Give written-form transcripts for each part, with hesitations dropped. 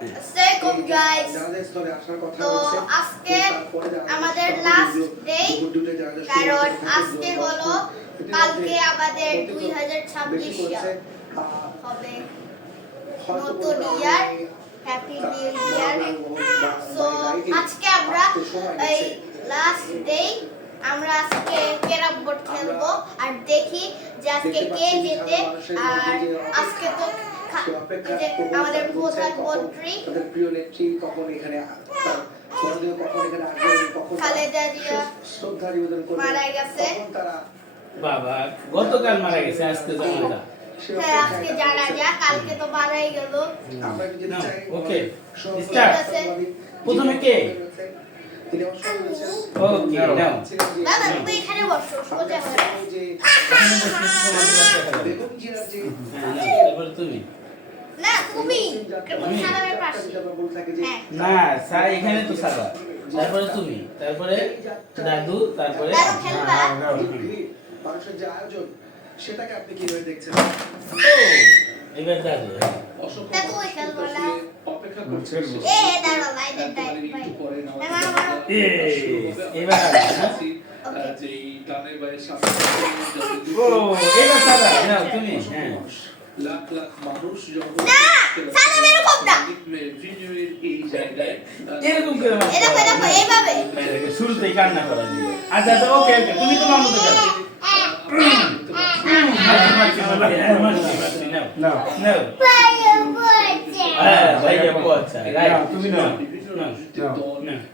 আসসালামু গাইস। তো আজকে আমাদের লাস্ট ডে, কারণ আজকে হলো কালকে আমাদের 2026 হবে নতুন ইয়ার, হ্যাপি নিউ ইয়ার। সো আজকে আমরা এই লাস্ট ডে, আমরা আজকে ক্যারাম বোর্ড খেলবো আর দেখি যে আজকে কে জেতে। আর আজকে তো আমাদের প্রধানমন্ত্রী খালেদা জিয়া মারা গেছে। বাবা গতকাল মারা গেছে, আজকে জানাজা। হ্যাঁ, আজকে জানাজা, কালকে তো মারাই গেল। Okay start. প্রথমে কে? ওকে নাও দাদা তুমি এখানে বসো, সোজা হয়ে। তারপরে তুমি না তুমি সাদামের পাশে। হ্যাঁ না স্যার, এখানে তো সাদা। তারপরে তুমি, তারপরে দাদু, তারপরে দাদু খেলবা। মানুষের যে আয়োজন সেটাকে আপনি কিভাবে দেখছেন? এবার দাদু। দাদু খেলবা না। অপেক্ষা করছেন এ দাঁড়া লাইনের টাইম ভাই। এবার যে গানের বাইরে সামনে ও এবার সাদা নাও তুমি। হ্যাঁ লাখ লাখ মানুষ যখন না সাদা এরকম না, ভিডিওর এই জায়গায় এরকম করে এরকম এরকম এইভাবে শুরুতেই কান্না করা দিবে। আচ্ছা তো ওকে ওকে, তুমি তোমার মতো খেলো। নাও নাও হ্যাঁ ভাইয়া পড়ছে রাইট, তুমি নাও নাও নাও।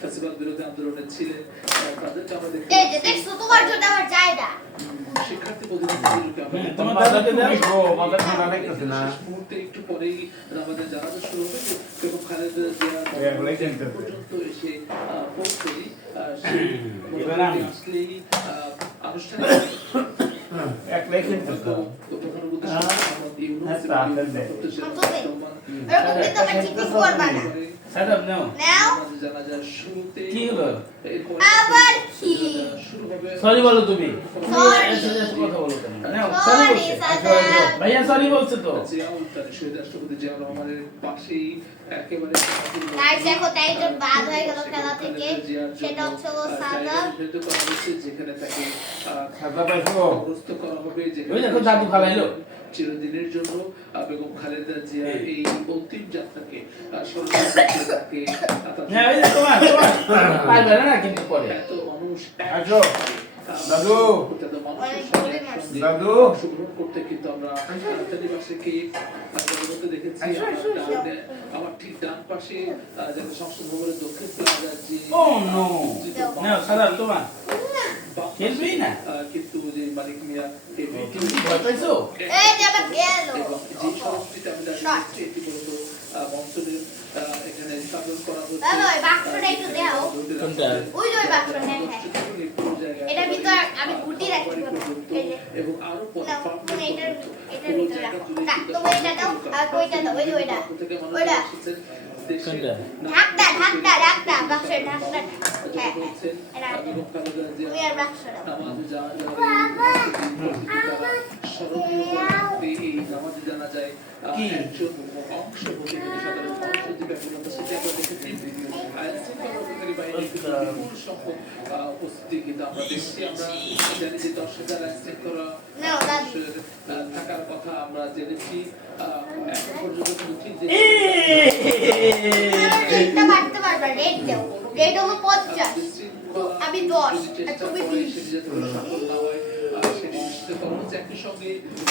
ফ্যাসিবাদ বিরোধী আন্দোলনে ছিলেন তাদেরকে আমরা দেখতে এই যে দেখছো তোমার জন্য আমার জায়গা। শিক্ষার্থী প্রতিনিধিদেরকে আমরা তোমার দাদাকে দাও। মাথা ঠান্ডা লাগতেছে না। মুহূর্তে একটু পরেই আমাদের জানাজা শুরু হবে এবং খালেদা জিয়া পর্যন্ত এসে পৌঁছলি এবার আমি আসলেই আনুষ্ঠানিক একলাই খেলতে তো। এরকম কিন্তু আমরা চিপিং করবা না। সাদা নাও নাও জানাজার শুরুতে কি হলো? আবার কি শুরু হবে সরি বলো তুমি। Sorry. কথা বলো কেন? নাও Sorry, সরি বলছে। সাদা। ভাইয়া সরি বলছে তো। জিয়াউল তার শহীদ রাষ্ট্রপতি জিয়াউর রহমানের পাশেই একেবারে তাই দেখো টাইটেল বাদ হয়ে গেল খেলা থেকে, সেটা হচ্ছে ও সাদা। নির্ধারিত করা হয়েছে যেখানে তাকে সাদা পাইছো? অবস্থ করা হবে ওই দেখো দাদু ফালাইলো। চিরদিনের জন্য বেগম খালেদা জিয়া এই অন্তিম যাত্রাকে স্মরণ করে তাকে হ্যাঁ ওই যে তোমার তোমার পারবে না কিন্তু পরে। এত মানুষ আসো দাদু। দাদু অংশগ্রহণ করতে কিন্তু আমরা তালিবাসীকে বলতে দেখেছি। আমার ঠিক ডান পাশে যাতে সংসদ ভবনের দক্ষিণ প্লাজার যে ও নো নাও সাদা তোমার খেলবি না কিন্তু যে মালিক মিয়া তুমি কি ভয় পাইছো? এই যে আবার গেল। এবং যে সংস্কৃতি আমি দাঁড়িয়েছি এটি মূলত মঞ্চের এখানে স্থাপন করা হচ্ছে। দাদা ওই বাক্সটা একটু দাও। কোনটা? ওই যে ওই বাক্সটা, হ্যাঁ হ্যাঁ। এটার ভিতর আমি গুটি রাখতে পারবো। এই যে এবং আরো না, তুমি এটার ভিতর রাখো। না, তুমি এটা দাও আর ওইটা দাও, ওই যে ওইটা। ওইটা কোনটা? ঢাকনা বাক্সের ঢাকনাটা। হ্যাঁ এটা তুমি আর বাক্সটা দাও। জানা যায় কি? একজন অংশ হতে সাধারণ মানুষের যে ব্যাপারটা সেটা আমরা দেখেছি। আইনশৃঙ্খলা বাহিনীর বিপুল সংখ্যক উপস্থিতি কিন্তু আমরা দেখছি। আমরা জানি যে 10,000 আইনশৃঙ্খলা থাকার কথা আমরা জেনেছি। এখন পর্যন্ত কিন্তু ঠিক যে এটা মারতে পারবা, রেড দাও। রেড হলো 50, আমি 10 আর তুমি 20।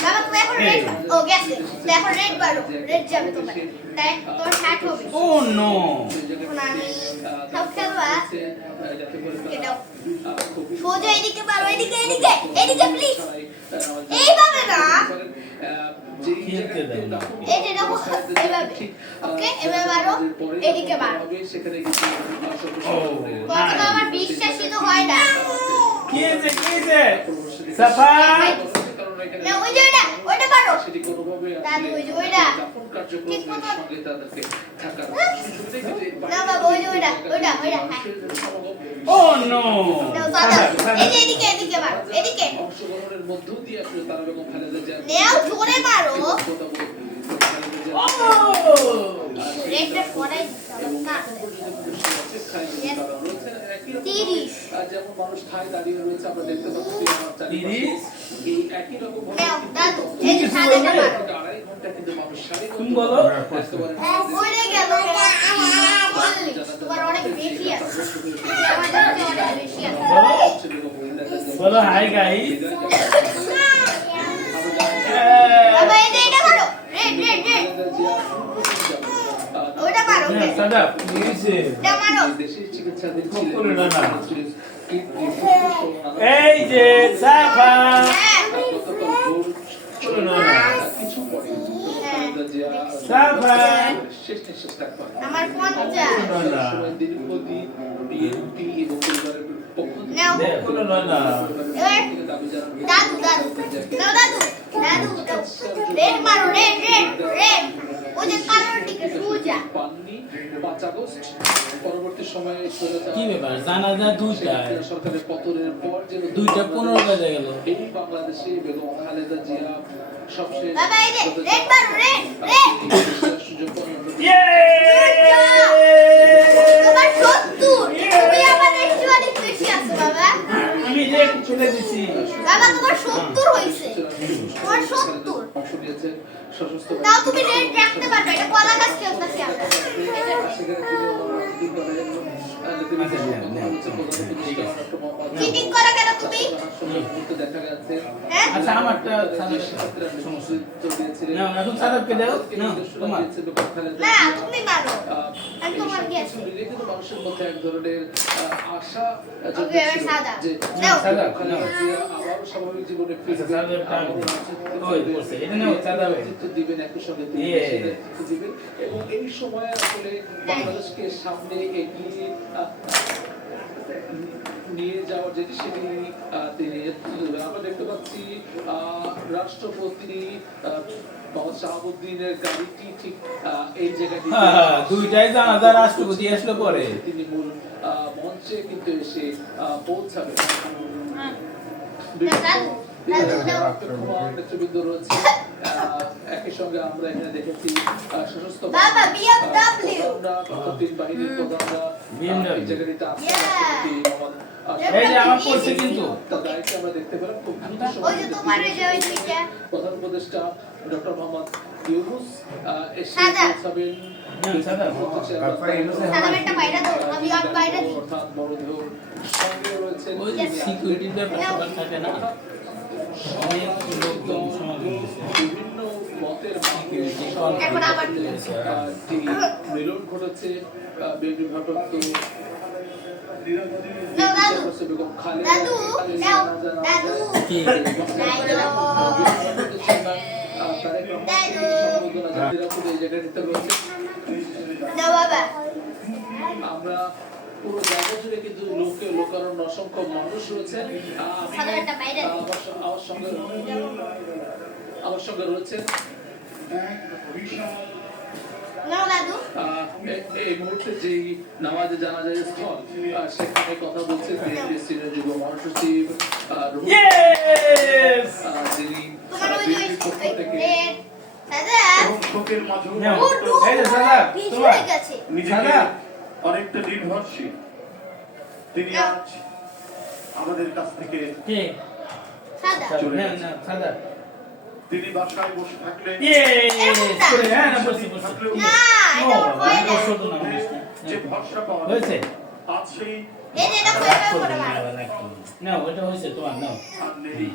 বাবা তুমি এখন রেড, ও গেছে। তুমি এখন রেড মারো, রেড যাবে তোমার। তাই তোমার 60 হবে। ও নো এখন আমি সব খেলবা। এটাও সোজা এদিকে মারো, এদিকে প্লিজ। এইভাবে না, খেলতে দাও না। এই যে দেখো এইভাবে। ওকে এভাবে মারো, এদিকে মারো। ও কখনো আমার বিশ্বাসই তো হয় না। কি যে সাফাই না ওই যে ওইটা মারো। সেটি কোনোভাবে দাদু ওই যে ওইটা যাপন কার্যক্রমের সঙ্গে তাদেরকে থাকার সুযোগ রেখেছে। না বাবা ওই যে ওইটা হ্যাঁ। ও নো নাও সাদা এদিকে এদিকে মারো এদিকে অংশগ্রহণের মধ্য দিয়ে আসলে তারা বেগম খালেদা জিয়া নাও জোরে মারো ও রেডটা পড়াই না 30 যেমন মানুষ ঠায় দাঁড়িয়ে রয়েছে আমরা দেখতে পাচ্ছি আমার চারিপাশে 30 এই একই রকম নাও দাদু এই যে সাদাটা মারো আড়াই ঘন্টা কিন্তু মানুষ তুমি বলো পড়ে গেল তোমার অনেক বেশি আছে আমাদের অনেক বেশি আছে বলো হাই গাইস বাবা এটা মারো রেড রেড রেড ওটা মারো সাদা নিয়েছে এটা মারো দেশের চিকিৎসাধীন করে না না। ছিলেন এই যে সাফা হ্যাঁ করে না না। কিছু পরে খালেদা জিয়া সাফা শেষ নিঃশ্বাস ত্যাগ করেন। আমার ফোনটা সময় দীর্ঘদিন বিএনপি এবং পরিবারের পক্ষ থেকে নাও করে না না। থেকে দাবি জানানো হয়েছে। দাদু দাদু নাও দাদু দাদু রেড মারো রেড রেড রেড ওই যে কালোর দিকে সোজা পাননি 5 আগস্ট পরবর্তী সময়ে কি ব্যাপার জানাজা দুইটায় সরকারের পতনের পর যে 2:15 বাজে গেল এই বাংলাদেশে বেগম খালেদা জিয়া সবশেষ বাবা এই যে রেড মারো রেড রেড সুযোগ করে তোমার 70 তুমি আমাদের চেয়ে অনেক বেশি আছো বাবা আমি রেড চলে দিছি বাবা তোমার 70 হইছে তোমার 70 অংশ নিয়েছেন সশস্ত্র তাও তুমি রেড রাখতে পারবে এটা কলা গাছ খেলতেছি আমরা চিটিং করো কেন তুমি দেখা গেছে হ্যাঁ আচ্ছা আমারটা সাদার সমস্যা না এখন সাদাকে দাও না তোমার না তুমি মারো আমি তোমার কি আছে কিন্তু মানুষের মধ্যে এক ধরনের আশা ওকে এবার সাদা যে নাও সাদা খালেদা জিয়া আবারও স্বাভাবিক জীবনে ফিরবে সাদাটা ওই বসে এটা নাও সাদা ভাই নেতৃত্ব দিবেন একই সঙ্গে তিনি Yes. দেশের নেতৃত্ব দিবেন এবং এই সময় আসলে বাংলাদেশকে সামনে এগিয়ে নিয়ে যাওয়ার যেটি সেটি তিনি নেতৃত্ব দেবেন আমরা দেখতে পাচ্ছি রাষ্ট্রপতি মোহাম্মদ শাহাবুদ্দিনের গাড়িটি ঠিক এই জায়গায় দুইটাই জানাজা রাষ্ট্রপতি আসলে পরে তিনি মূল মঞ্চে কিন্তু এসে পৌঁছাবেন নেতৃবৃন্দ রয়েছে একই সঙ্গে আমরা এখানে দেখেছি সশস্ত্র বাবা, BMW প্রধানরা, প্রতিদিন বাহিনীর প্রধানরা BMW এই জায়গাটিতে আসছেন। Yeah. রাষ্ট্রপতি মোহাম্মদ এই যে আমার করছে কিন্তু তার দায়িত্বে আমরা দেখতে পেলাম খুব দ্রুত ওই যে তোমার এই যে ওই দুইটা প্রধান উপদেষ্টা ডক্টর মোহাম্মদ ইউনূস এসে সাদা। পৌঁছাবেন সাদা। সাদা একটা বাইরে দাও আমি আর বাইরে দিই অর্থাৎ বড়দেহ সঙ্গে রয়েছেন ওই যে সিকিউরিটির ব্যাপার সবার থাকে না অনেক লোকজন সমাগম হয়েছে বিভিন্ন মতের এখন আবার মিলন ঘটেছে বিএনপি ভারপ্রাপ্ত নাও দাদু বেগম খালেদা দাদু নাও দাদু কি তারেক রহমান সম্বোধনা জাতির উপরে এই জায়গাটিতে রয়েছে নাও বাবা আমরা পুরো জায়গা জুড়ে কিন্তু লোকারণ্য অসংখ্য মানুষ রয়েছেন সাদা একটা বাইরে দিই আমার সঙ্গে রয়েছেন নাও দাদু এই মুহূর্তে যেই নামাজে জানাজার স্থল সেখানে কথা বলছেন বিএনপি সিনিয়র যুব মহাসচিব ইয়েস যিনি তোমার ওই যে বিএনপির পক্ষ থেকে রেড দাদা এবং শোকের মাঝেও নাও। ও ডু এই যে সাদা পিছু তোমার হয়ে গেছে নিজেকে সাদা। অনেকটা নির্ভরশীল তিনি আজ আমাদের কাছ থেকে কি সাদা না না সাদা তিনি বাসায় বসে থাকলে ইয়েস করে হ্যাঁ না বসি বসি থাকলেও না এটা ওর হয় না ছোট না যে ভরসা পাওয়া হয়েছে আজ সেই এই যে এটা রাগ করে করবে করে না মারো আবার একটু নাও ওটা হয়েছে তোমার নাও আর নেই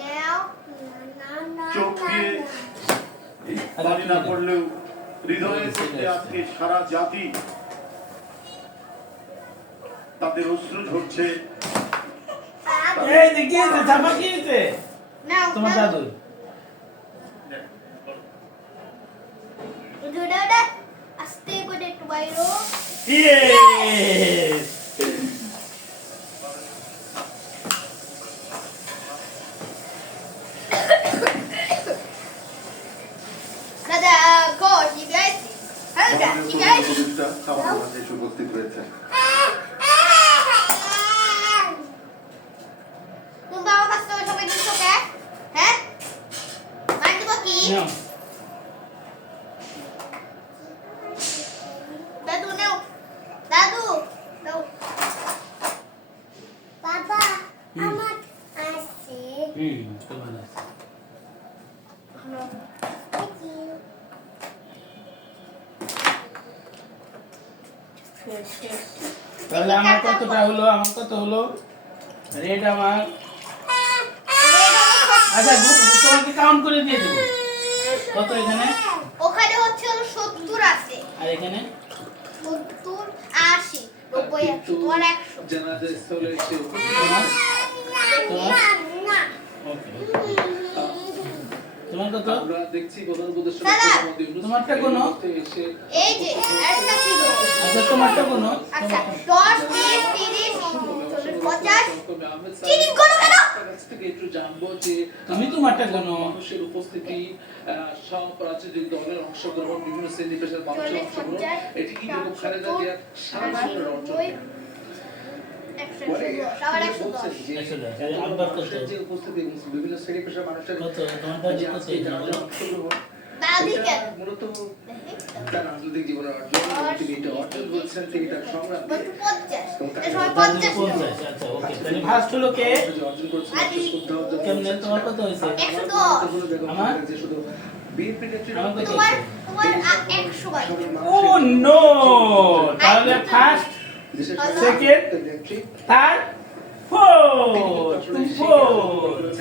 নাও চোখ দিয়ে পানি না পড়লেও হৃদয়ের মধ্যে আজকে সারা জাতি তাদের অশ্রু ঝরছে এই যে কি হয়েছে ছাপা কি হয়েছে নাও তোমার দাদু ওটা আস্তে করে একটু বাইরো ইয়েস দাদা কোচ you guys হ্যাঁ মাননীয় you guys প্রধান উপদেষ্টা আমাদের মাঝে এসে উপস্থিত হয়েছেন নাও। দাদু নাও দাদু নাও বাবা আমার আছে তোমার আছে। তাহলে আমার কতটা হলো? আমার কত হলো? রেড আমার, আচ্ছা তোমাকে কাউন্ট করে দিয়ে দেবো। কত এখানে? ওখানে হচ্ছে হলো 70 আছে আর এখানে 70 80 90 100 তোমার 100 জানাজা স্থলে এসে উপস্থিত তোমার না ওকে। তোমার কত? আমরা দেখছি প্রধান উপদেষ্টা দাদা, ডক্টর মোহাম্মদ ইউনূস তোমারটা এই কোনো? মুহূর্তে এসে এই যে আরেকটা ছিল আচ্ছা তোমারটা কোনো? আচ্ছা 10 20 30 40 50 সহকর্মী আহমেদ চিনিং করো কেন? তার কাছ থেকে একটু জানবো যে তুমি তোমারটা কোনো? মানুষের উপস্থিতি সব রাজনৈতিক দলের অংশগ্রহণ বিভিন্ন শ্রেণী পেশার মানুষের অংশগ্রহণ এটি কি বেগম খালেদা জিয়ার সারা জীবনের অর্জন সবার 110 বলছেন যে আব্বার কত? মানুষের যে উপস্থিতি বিভিন্ন শ্রেণী পেশার মানুষের কত? তোমারটা যে কত? আজকে যারা অংশগ্রহণ দাদি এটা কেন মূলত তার রাজনৈতিক জীবনের অর্জন এবং তিনি এটা অর্জন বলছেন তিনি তার সংগ্রাম দিয়ে 50 এই সময় দাদু 50 ছিল 50। আচ্ছা ওকে। তাহলে ফার্স্ট হলো কে? যে অর্জন করেছেন আফসোস করতে হবে যখন কেমনে? তোমার কত হয়েছে? 110 আমার যে শুধু বিএনপি নেত্রী আমার কত তোমার হয়েছে? তোমার 100 বার ও নো! তাহলে ফার্স্ট, দেশের সেকেন্ড, নেত্রী থার্ড, ফোর্থ। তুমি ফোর্থ।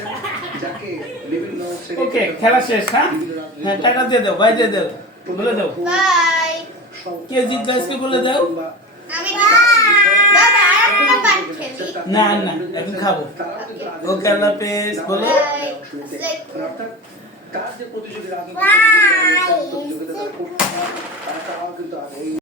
যাকে বিভিন্ন ওকে, খেলা শেষ। হ্যাঁ হ্যাঁ, টাকা দিয়ে দাও, ভাই দিয়ে দাও, বলে দাও বাই কে জিতবে আজকে বলে দাও। আমি বাবা আরেকটা পান খেলি না না, এখন খাবো। ওকে, আল্লাহ হাফেজ বলো। বাই অর্থাৎ তার যে প্রতিযোগী রাজনৈতিক প্রতিযোগিতা রয়েছে, প্রতিযোগিতা তার খুব